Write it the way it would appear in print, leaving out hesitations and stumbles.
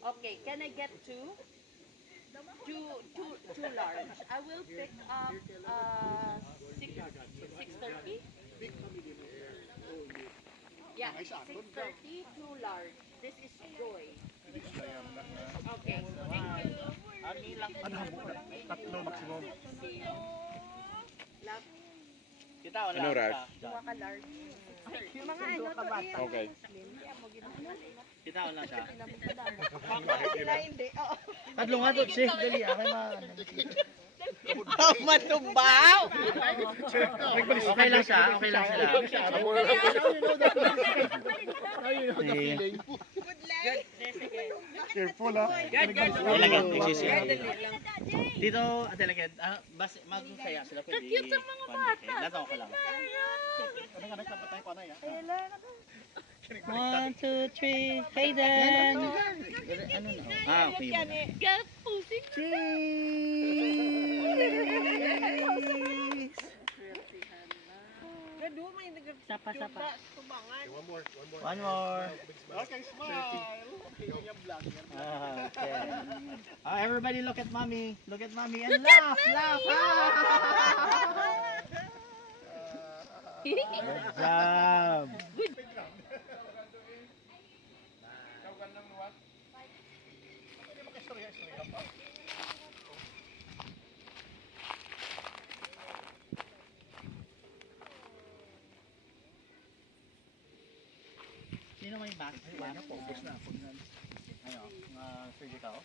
Okay, can I get two? Two large. I will pick up six 6:30. Yeah, 6:30. Two large. This is Joy. Okay, thank you. Ano mo? Tatlo maximum. Love, Kita wala. Ano rush? dua ka large. Yung mga ano to eh. Okay. Kita wala siya. Sila hindi. Oo. Tatlo nga to, sis. Dali, akin Matumbaw! Okay lang siya, okay lang sila. Careful ha. Ilagay, nagsisiya. Dito, Ate Laged, mag-saya sila pwede. Cute sa mga bata. Lataw ko lang. Ano nga, nagtapat tayo pa na yan. 1, 2, 3, Hayden! Ano na? Okay yun. Get pussy. Sapa. One more. Okay, smile. Okay. Everybody look at mommy. Look at mommy and laugh, laugh. Good job. Sino may back? Wala na, paubos na. Ano? Surgical?